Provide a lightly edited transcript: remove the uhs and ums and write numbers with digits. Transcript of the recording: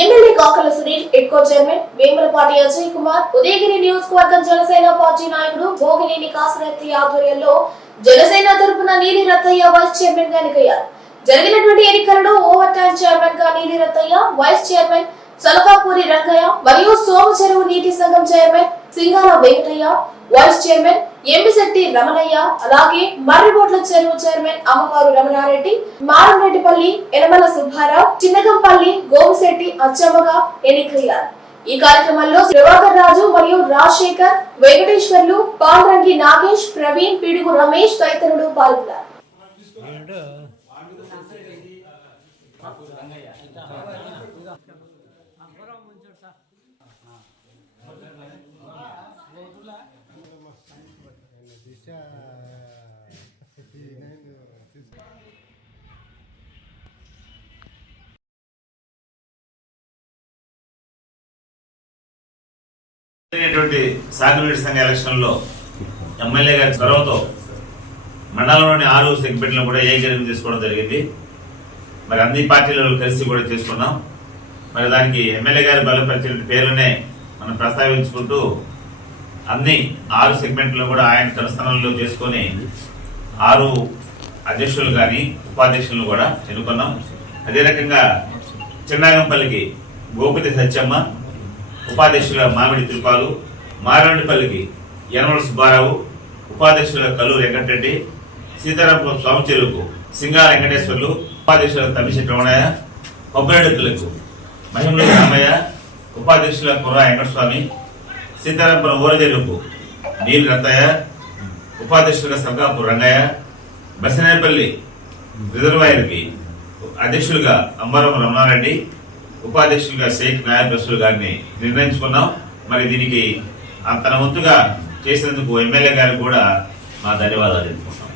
MLA కాకల Sunil ఎడ్కో chairman Vemulapati Ajay Kumar Udayagiri నియోజకవర్గం Janasena party నాయకుడు భోగినేని కాసరత్తి ఆధ్వర్యంలో జనసేన తరపున నీలి రత్తయ్య వైస్ చైర్మన్ గా ఎన్నికయ్యారు. జరిగినటువంటి ఎన్నికలలో ఓవర్ టైం చైర్మన్ గా నీలి రత్తయ్య, వైస్ చైర్మన్ సలకాపూరి రంగయ్య మరియు సోమచెరువు నీటి సంఘం chairman సింగాల Venkataiah, vice chairman ఎంబిశెట్టి Ramanaiah, అలాగే మర్రిబోట్ల చెరువు చైర్మన్ అమ్మవారు రమణారెడ్డి, మారంరెడ్డిపల్లి యనమల సుబ్బారావు, చిన్నగంపల్లి గోపిశెట్టి అచ్చమ్మగా ఎన్నికయ్యారు. ఈ కార్యక్రమంలో ప్రభాకర్ రాజు మరియు రాజశేఖర్, వెంకటేశ్వర్లు, పాండ్రంగి నాగేష్, ప్రవీణ్, పిడుగు రమేష్ తదితరులు పాల్గొన్నారు. సాగునీటి సంఘ ఎలక్షన్ లో ఎమ్మెల్యే గారి చొరవతో మండలంలోని 6 సెగ్మెంట్లను కూడా ఏకీకరణ తీసుకోవడం జరిగింది. మరి అన్ని పార్టీలు కలిసి కూడా చేసుకున్నాం. మరి దానికి ఎమ్మెల్యే గారి బలపరిచిన పేరునే మనం ప్రస్తావించుకుంటూ అన్ని 6 సెగ్మెంట్లు కూడా ఆయన కనుస్థానంలో చేసుకొని 6 అధ్యక్షులు కానీ ఉపాధ్యక్షులను కూడా ఎన్నుకున్నాం. అదే రకంగా చిన్నాగంపల్లికి గోపతి సత్యమ్మ, ఉపాధ్యక్షుల మామిడి తిరుపాలు, మారేడుపల్లికి యనమల సుబ్బారావు, ఉపాధ్యక్షుల కల్లూరు వెంకటరెడ్డి, సీతారాంపురం సోమచెరువుకు సింగాల వెంకటేశ్వర్లు, ఉపాధ్యక్షుల తమ్మిశెట్టి రమణయ్య, కొబ్బరెడ్డిలకు మహిమల రామయ్య, ఉపాధ్యక్షుల కుర్రా వెంకటస్వామి, సీతారాంపురం ఊరజెరువుకు నీలి రత్తయ్య, ఉపాధ్యక్షులుగా సల్కాపూర్ రంగయ్య, బసినేపల్లి రిజర్వాయర్కి అధ్యక్షులుగా అంబరం రమణారెడ్డి, ఉపాధ్యక్షులుగా షేక్ నాయబ్ రసూల్ గారిని నిర్ణయించుకున్నాం. మరి దీనికి తన వంతుగా చేసినందుకు ఎమ్మెల్యే గారికి కూడా మా ధన్యవాదాలు తెలుపుకుంటాం.